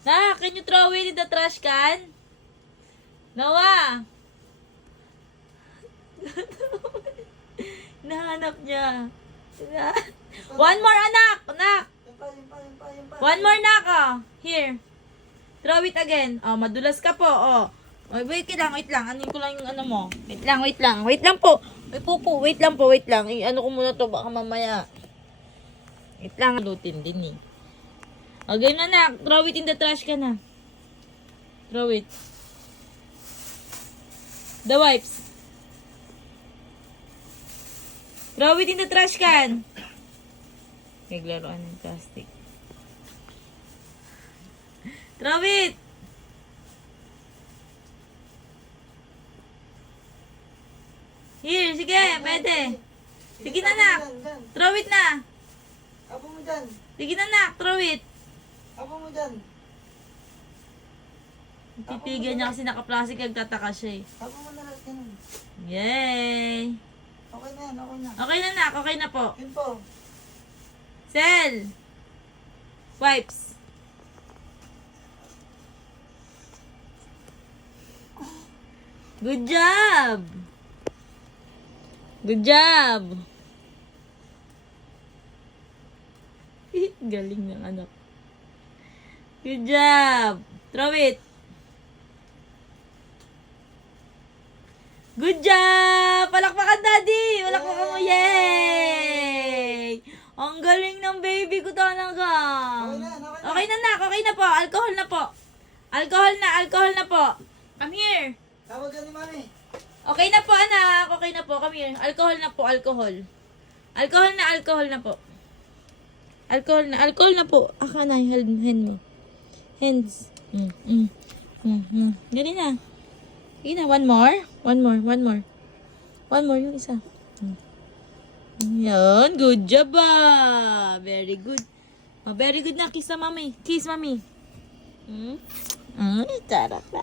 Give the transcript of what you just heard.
Na, can you throw it in the trash can? Noah! Nahanap niya. One more, anak! Anak! One more, anak, oh. Here. Throw it again. Oh, madulas ka po, oh. Oh, wait lang. Anin ko lang yung ano mo. Wait lang. Wait lang po. Wait lang. Ano ko muna to, baka mamaya. Wait lang. Lutin din eh. Okay na, anak. Throw it in the trash can na. Throw it. The wipes. Throw it in the trash can. Naglaruan ng plastic. Throw it. Here, sige, pwede. Sige na, anak. Throw it na. Apo mo dyan. Sige na, anak. Throw it. Apo mo dyan. Titigan niya kasi naka-plastic, nagtataka siya eh. Apo mo na lang. Ganun. Yay! Okay na yan, okay na. Okay na, anak. Okay na po. Yun po. Sel! Wipes. Good job! Good job! Galing ng anak. Good job! Throw it! Good job! Palakpakan, Daddy! Palakpakan mo! Yay! Ang galing ng baby ko talaga. Okay na, nak. Okay na po. Alcohol na po. Alcohol na po. Come here. Tawag ka ni Mami. Okay na po, anak. Okay na po. Come here. Alcohol na po. Alcohol na po. Alcohol na po. Aka na yung hand mo. Hands. Ganun na. Sige na. One more yung isa. Yan. Good job, ah. Very good. Oh, very good na. Kiss na, mami. Kiss, mami. Ay, charot na.